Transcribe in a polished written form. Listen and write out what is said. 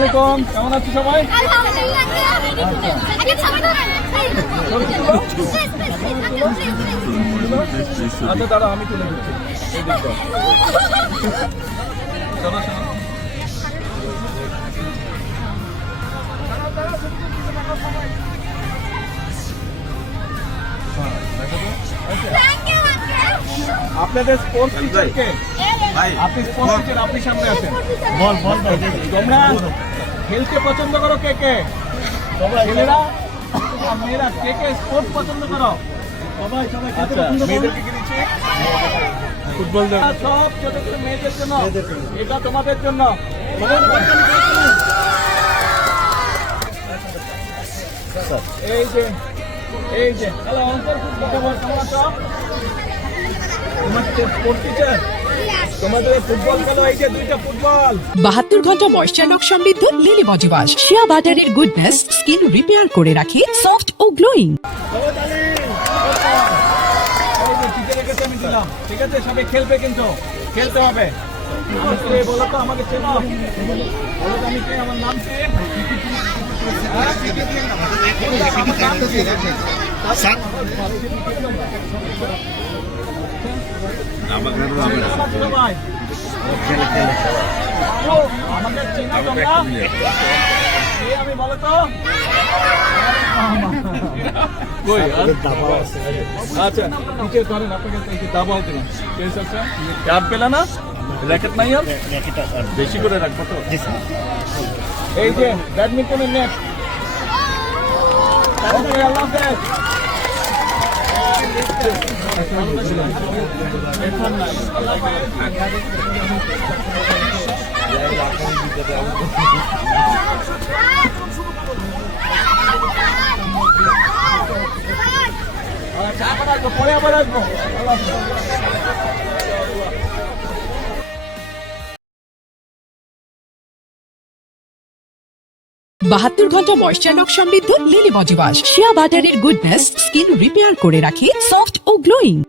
আলাইকুম, কেমন আছো সবাই? আচ্ছা দাঁড়া, আমি তুলে দিচ্ছি। এই দিকটা চলো শোনো। আপনাদের স্পোর্টস টিচারকে, আপনি স্পোর্টস টিচার, আপনি সামনে আছেন। বল বল তোমরা খেলতে পছন্দ করো কে কে? ছেলেরা আর মেয়েরা কে কে স্পোর্টস পছন্দ করো? সবাই সবাই। মেয়েদেরকে কি দিচ্ছি? ফুটবল। সব ছোট ছোট মেয়েদের জন্য, এটা তোমাদের জন্য। এই যে এই যে হ্যালো অন্তর, কেমন আছো? তোমাদের স্পোর্টস টিচার, তোমাদের ফুটবল খেলো। এই যে 2টা ফুটবল। 72 ঘন্টা ময়শ্চারলক সমৃদ্ধ লিলি বডি ওয়াশ, শিয়া বাটারের গুডনেস স্কিন রিপেয়ার করে রাখে সফট ও গ্লোয়িং। আমি দিলাম, ঠিক আছে? সবাই খেলবে, কিন্তু খেলতে হবে। বলো তো, আমাকে চেনো? বলো তো আমি কে, আমার নাম কি? আমাকে চেনো তোমরা? আমি বলো তো। আচ্ছা নিচে ধরেন, আপনাকে দাবাও দিলাম। ক্যাপ পেলা না? র্যাকেট নাই? আর বেশি করে রাখবো তো। এই যে ব্যাডমিন্টনের নেট। আল্লাহ হাফেজ। পরে আবার আসবো। 72 ঘন্টা ময়শ্চারলক সমৃদ্ধ লিলি বডি ওয়াশ, শিয়া বাটারের গুডনেস স্কিন রিপেয়ার করে রাখে সফট ও গ্লোয়িং।